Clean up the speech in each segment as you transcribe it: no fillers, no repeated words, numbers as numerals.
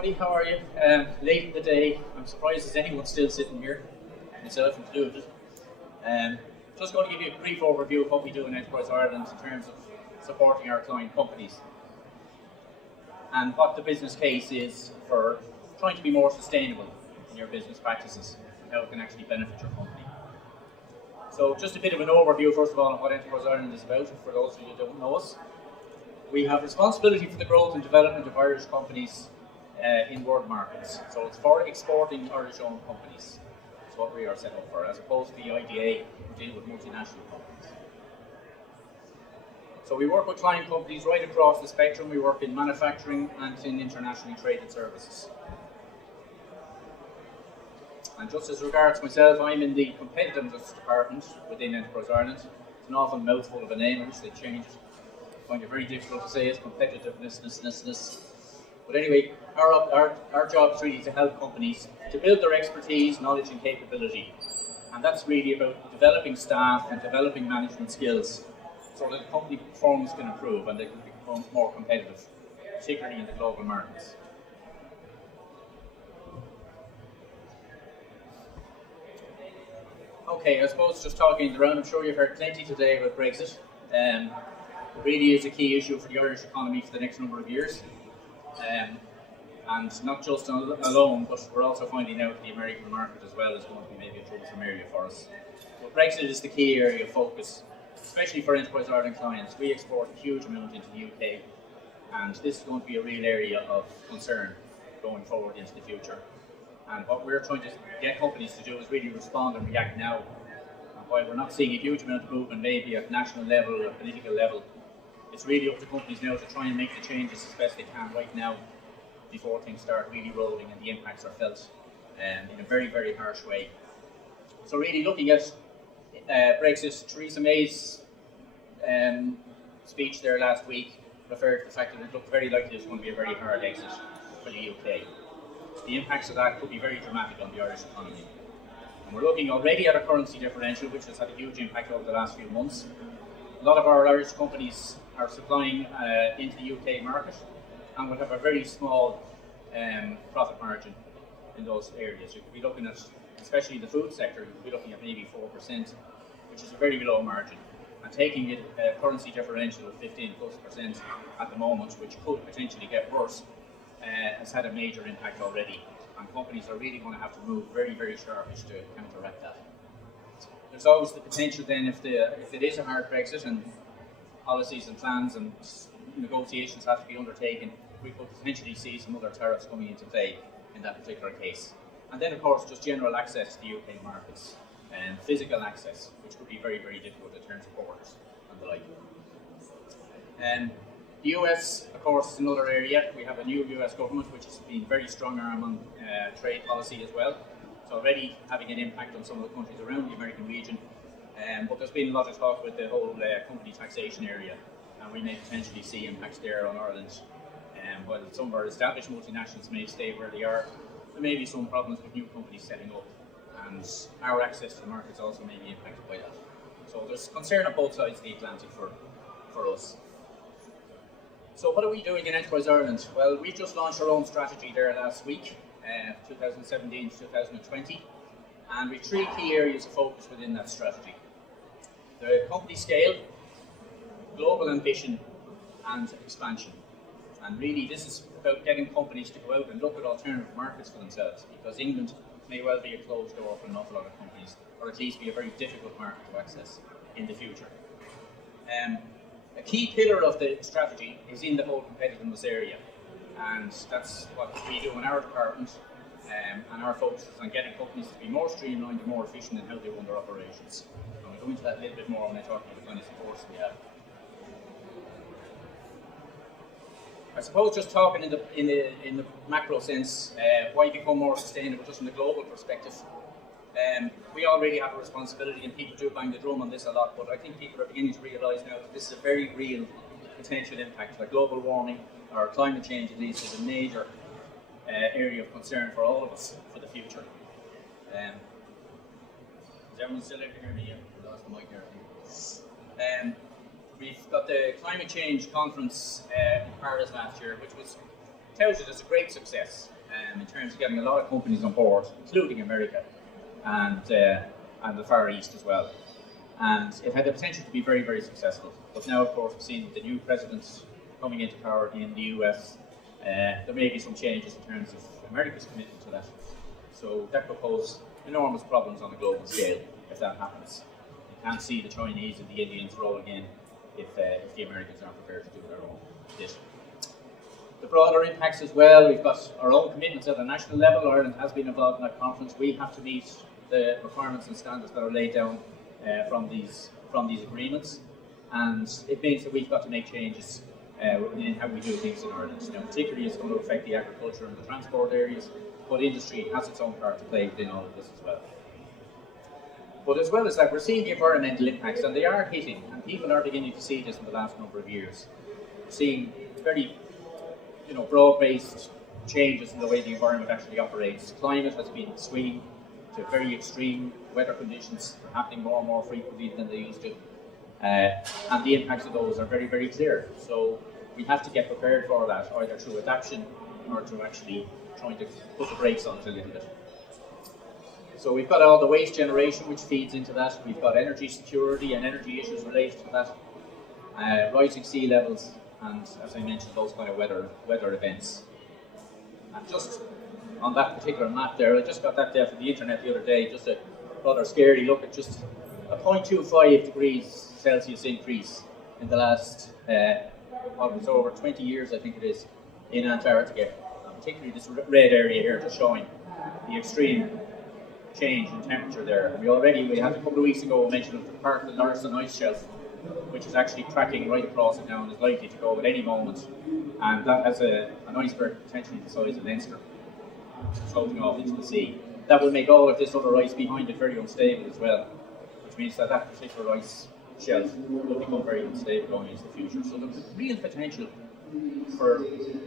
everybody, how are you? Late in the day, I'm surprised there's anyone still sitting here, myself included. Just going to give you a brief overview of what we do in Enterprise Ireland in terms of supporting our client companies and what the business case is for trying to be more sustainable in your business practices and how it can actually benefit your company. So just a bit of an overview first of all of what Enterprise Ireland is about, for those of you who don't know us. We have responsibility for the growth and development of Irish companies in world markets. So it's for exporting Irish-owned companies. That's what we are set up for, as opposed to the IDA, who deal with multinational companies. So we work with client companies right across the spectrum. We work in manufacturing and in internationally traded services. And just as regards myself, I'm in the Competitiveness department within Enterprise Ireland. It's an awful mouthful of a name. I wish they'd changed it. I find it very difficult to say. It's competitiveness. But anyway, our job is really to help companies to build their expertise, knowledge and capability. And that's really about developing staff and developing management skills so that the company performance can improve and they can become more competitive, particularly in the global markets. Okay, I suppose just talking around, I'm sure you've heard plenty today about Brexit. It really is a key issue for the Irish economy for the next number of years. And not just alone, but we're also finding out the American market as well is going to be maybe a troublesome area for us. But Brexit is the key area of focus, especially for Enterprise Ireland clients. We export a huge amount into the UK, and this is going to be a real area of concern going forward into the future. And what we're trying to get companies to do is really respond and react now. And while we're not seeing a huge amount of movement, maybe at national level or political level, it's really up to companies now to try and make the changes as best they can right now before things start really rolling and the impacts are felt in a very, very harsh way. So really looking at Brexit, Theresa May's speech there last week referred to the fact that it looked very likely it's going to be a very hard exit for the UK. The impacts of that could be very dramatic on the Irish economy. And we're looking already at a currency differential which has had a huge impact over the last few months. A lot of our Irish companies are supplying into the UK market and will have a very small profit margin in those areas. You could be looking at, especially in the food sector, you could be looking at maybe 4%, which is a very low margin. And taking a currency differential of 15+% at the moment, which could potentially get worse, has had a major impact already. And companies are really going to have to move very, very sharpish to counteract that. There's always the potential then, if it is a hard Brexit and policies and plans and negotiations have to be undertaken, we could potentially see some other tariffs coming into play in that particular case. And then of course just general access to the UK markets and physical access, which could be very, very difficult in terms of borders and the like. The US, of course, is another area. We have a new US government which has been very strong arm on trade policy as well. It's already having an impact on some of the countries around the American region. But there's been a lot of talk with the whole company taxation area, and we may potentially see impacts there on Ireland. While some of our established multinationals may stay where they are, there may be some problems with new companies setting up, and our access to the markets also may be impacted by that. So there's concern on both sides of the Atlantic for us. So what are we doing in Enterprise Ireland? Well, we just launched our own strategy there last week, 2017 to 2020, and we have 3 key areas of focus within that strategy. The company scale, global ambition, and expansion. And really this is about getting companies to go out and look at alternative markets for themselves, because England may well be a closed door for an awful lot of companies, or at least be a very difficult market to access in the future. A key pillar of the strategy is in the whole competitiveness area, and that's what we do in our department, and our focus is on getting companies to be more streamlined and more efficient in how they run their operations. And we'll go into that a little bit more when I talk about the kind of supports we have. I suppose just talking in the macro sense, why become more sustainable just from the global perspective. We already have a responsibility, and people do bang the drum on this a lot, but I think people are beginning to realise now that this is a very real potential impact. Like global warming, or climate change at least, is a major area of concern for all of us for the future. Is everyone still able to hear me? Yeah, I lost the mic there. We've got the climate change conference in Paris last year, which was touted as a great success in terms of getting a lot of companies on board, including America and the Far East as well. And it had the potential to be very, very successful. But now, of course, we've seen the new president coming into power in the US. There may be some changes in terms of America's commitment to that. So that could pose enormous problems on a global scale if that happens. You can't see the Chinese and the Indians rolling in if the Americans aren't prepared to do their own bit. The broader impacts as well, we've got our own commitments at a national level. Ireland has been involved in that conference. We have to meet the requirements and standards that are laid down from these agreements, and it means that we've got to make changes in how we do things in Ireland. Now, particularly it's going to affect the agriculture and the transport areas, but industry has its own part to play within all of this as well. But as well as that, we're seeing the environmental impacts, and they are hitting, and people are beginning to see this in the last number of years. We're seeing very broad-based changes in the way the environment actually operates. Climate has been swinging to very extreme weather conditions. They're happening more and more frequently than they used to. And the impacts of those are very, very clear. So we have to get prepared for that, either through adaptation or through actually trying to put the brakes on it a little bit. So we've got all the waste generation which feeds into that. We've got energy security and energy issues related to that. Rising sea levels, and as I mentioned, those kind of weather events. And just on that particular map there, I just got that there from the internet the other day, just a rather scary look at just a 0.25 degrees Celsius increase in the last, it's over 20 years I think it is, in Antarctica. And particularly this red area here just showing the extreme change in temperature there. We had a couple of weeks ago mentioned the part of the Larsen ice shelf, which is actually cracking right across it now and is likely to go at any moment. And that has an iceberg potentially the size of Leinster floating off into the sea. That will make all of this other ice behind it very unstable as well, which means that particular ice shelf will become very unstable going into the future. So the real potential for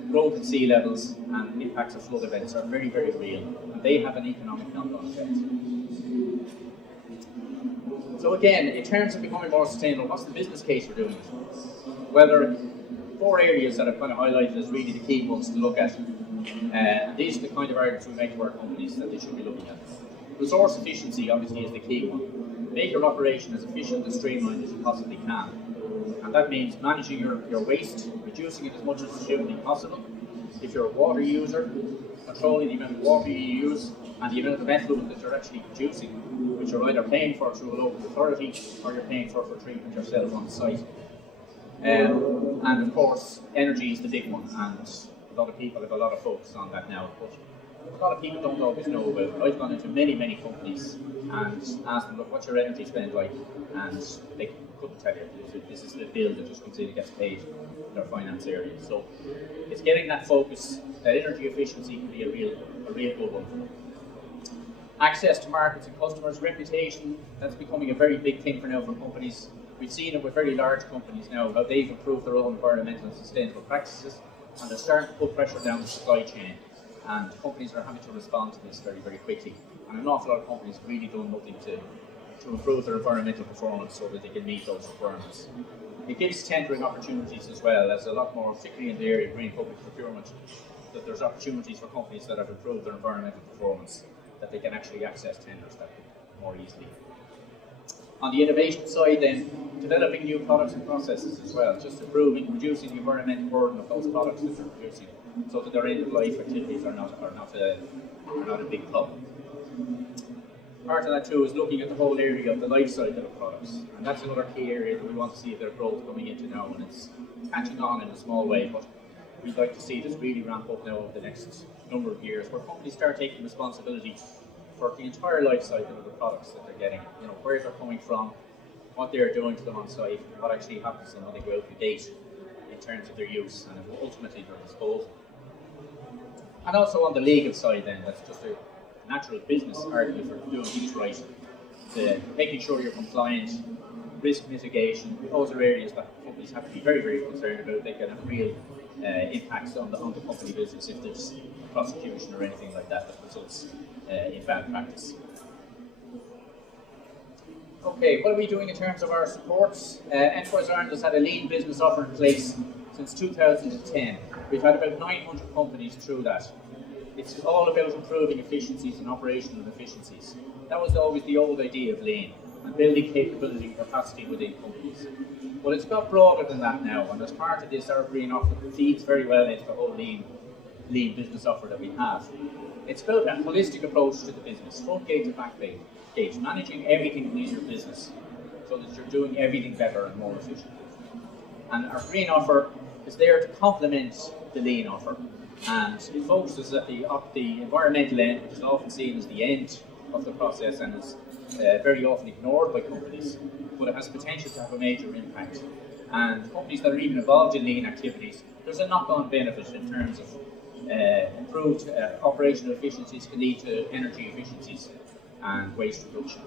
growth in sea levels and impacts of flood events are very, very real, and they have an economic knock-on effect. So again, in terms of becoming more sustainable, what's the business case for doing it? Well, there are 4 areas that I've kind of highlighted as really the key ones to look at. And these are the kind of arguments we make to our companies that they should be looking at. Resource efficiency obviously is the key one. Make your operation as efficient and streamlined as you possibly can. And that means managing your waste, reducing it as much as humanly possible. If you're a water user, controlling the amount of water you use and the amount of effluent that you're actually producing, which you're either paying for through a local authority or you're paying for treatment yourself on site. And of course, energy is the big one, and a lot of people have a lot of focus on that now. But a lot of people don't always know about it. I've gone into many, many companies and asked them, look, what's your energy spend like? And they couldn't tell you. This is the bill that just comes in and gets paid in their finance area. So it's getting that focus, that energy efficiency can be a real good one. Access to markets and customers, reputation, that's becoming a very big thing for now for companies. We've seen it with very large companies now, how they've improved their own environmental and sustainable practices, and they're starting to put pressure down the supply chain. And companies are having to respond to this very, very quickly. And an awful lot of companies have really done nothing to improve their environmental performance so that they can meet those requirements. It gives tendering opportunities as well, as a lot more, particularly in the area of green public procurement, that there's opportunities for companies that have improved their environmental performance, that they can actually access tenders that more easily. On the innovation side then, developing new products and processes as well, just improving, reducing the environmental burden of those products that you're producing, so that their end-of-life activities are not a big problem. Part of that too is looking at the whole area of the life cycle of products, and that's another key area that we want to see a bit of growth coming into now, and it's catching on in a small way, but we'd like to see this really ramp up now over the next number of years, where companies start taking responsibility for the entire life cycle of the products that they're getting, where they're coming from, what they're doing to them on site, and what actually happens to them when they go out to date in terms of their use and ultimately their disposal. And also on the legal side then, that's just a natural business argument for doing things right. Making sure you're compliant, risk mitigation, those are areas that companies have to be very, very concerned about. They can have real impacts on the company business if there's prosecution or anything like that results in bad practice. Okay, what are we doing in terms of our supports? Enterprise Ireland has had a lean business offer in place since 2010, We've had about 900 companies through that. It's all about improving efficiencies and operational efficiencies. That was always the old idea of lean, and building capability and capacity within companies. Well, it's got broader than that now, and as part of this, our green offer feeds very well into the whole lean business offer that we have. It's about a holistic approach to the business, front gate to back gate, managing everything in your business so that you're doing everything better and more efficiently. And our green offer is there to complement the lean offer, and it focuses at the environmental end, which is often seen as the end of the process and is very often ignored by companies, but it has potential to have a major impact. And companies that are even involved in lean activities, there's a knock-on benefit in terms of improved operational efficiencies can lead to energy efficiencies and waste reduction.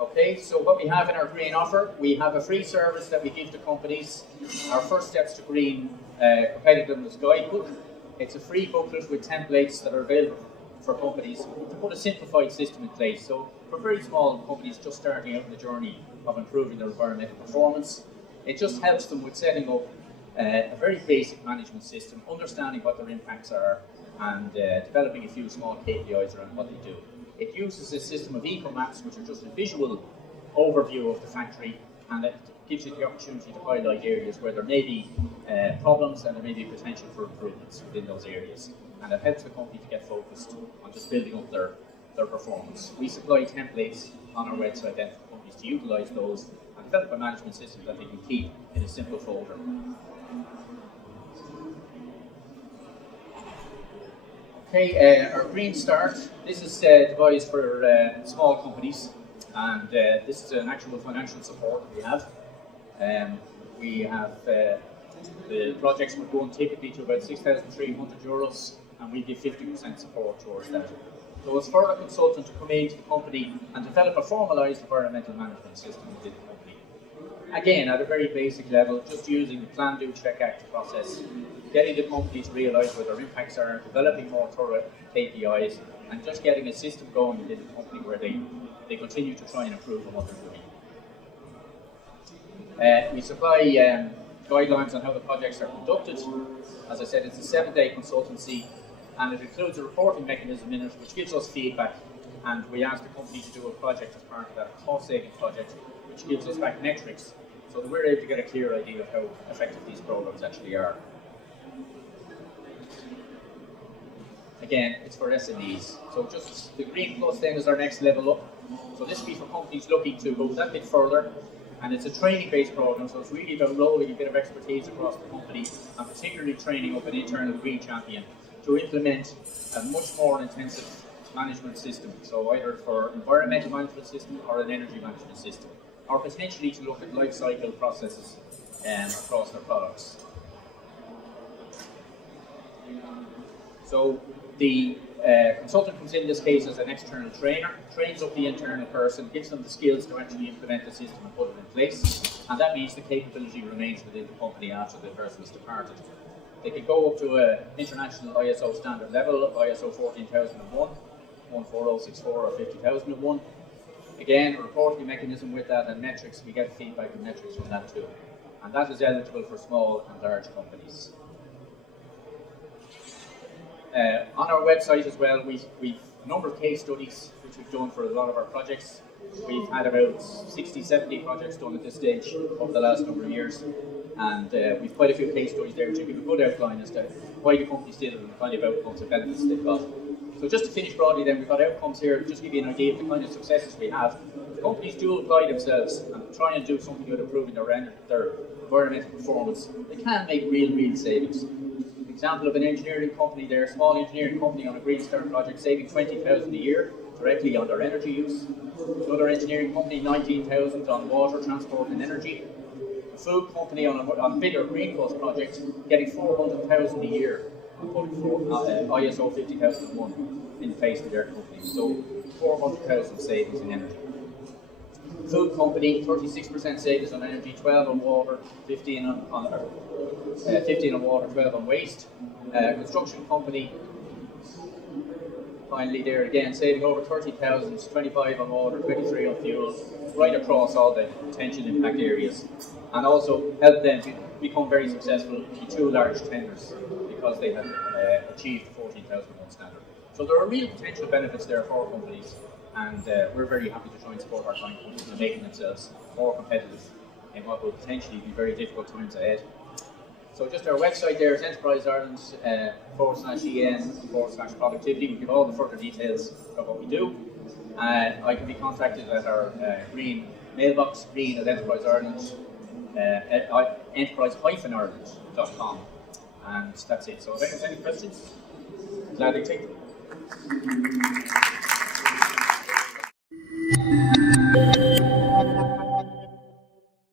Okay, so what we have in our green offer, we have a free service that we give to companies, our first steps to green competitiveness guidebook. It's a free booklet with templates that are available for companies to put a simplified system in place. So for very small companies just starting out in the journey of improving their environmental performance, it just helps them with setting up a very basic management system, understanding what their impacts are, and developing a few small KPIs around what they do. It uses a system of eco-maps, which are just a visual overview of the factory, and it gives you the opportunity to highlight areas where there may be problems and there may be potential for improvements within those areas. And it helps the company to get focused on just building up their performance. We supply templates on our website then for companies to utilise those and develop a management system that they can keep in a simple folder. Okay, our Green Start, this is devised for small companies, and this is an actual financial support that we have. The projects would run typically to about €6,300, and we give 50% support towards that. So it's for a consultant to come into the company and develop a formalised environmental management system within the company. Again, at a very basic level, just using the plan, do, check, act process, getting the company to realise what their impacts are, developing more thorough KPIs, and just getting a system going within the company where they continue to try and improve on what they're doing. We supply guidelines on how the projects are conducted. As I said, it's a 7-day consultancy, and it includes a reporting mechanism in it which gives us feedback, and we ask the company to do a project as part of that, a cost-saving project, which gives us back metrics so that we're able to get a clear idea of how effective these programs actually are. Again, it's for SMEs. So just the Green Plus then is our next level up. So this will be for companies looking to go that bit further, and it's a training-based program, so it's really about rolling a bit of expertise across the company, and particularly training up an internal green champion to implement a much more intensive management system, so either for environmental management system or an energy management system, or potentially to look at life cycle processes across their products. So the consultant comes in this case as an external trainer, trains up the internal person, gives them the skills to actually implement the system and put it in place, and that means the capability remains within the company after the person has departed. They can go up to an international ISO standard level, ISO 14001, 14064 or 50001. Again, a reporting mechanism with that, and metrics, we get feedback and metrics from that too. And that is eligible for small and large companies. On our website as well, we've a number of case studies which we've done for a lot of our projects. We've had about 60, 70 projects done at this stage over the last number of years, and we've quite a few case studies there which give a good outline as to why the companies did it and the kind of outcomes and benefits they've got. So just to finish broadly then, we've got outcomes here to just give you an idea of the kind of successes we have. If companies do apply themselves and try and do something with improving their environmental performance, they can make real savings. Example of an engineering company there, small engineering company on a Green Start project saving $20,000 a year directly on their energy use. Another engineering company, $19,000 on water, transport and energy. A food company on a bigger Green Plus project getting $400,000 a year on putting ISO 50001 in place for their company. So 400,000 savings in energy. Food company, 36% savings on energy, 12 on water, 15 on water, 12 on waste. Construction company, finally there again, saving over 30,000, 25 on water, 23 on fuel, right across all the potential impact areas, and also help them to become very successful in 2 large tenders because they have achieved 14,000 standard. So there are real potential benefits there for companies, and we're very happy to try and support our client companies in making themselves more competitive in what will potentially be very difficult times ahead. So just our website there is Enterprise Ireland /EN/productivity. We give all the further details of what we do. I can be contacted at our green mailbox, green@Enterprise Ireland, enterprise-ireland.com. And that's it. So if anyone's any questions, gladly take them.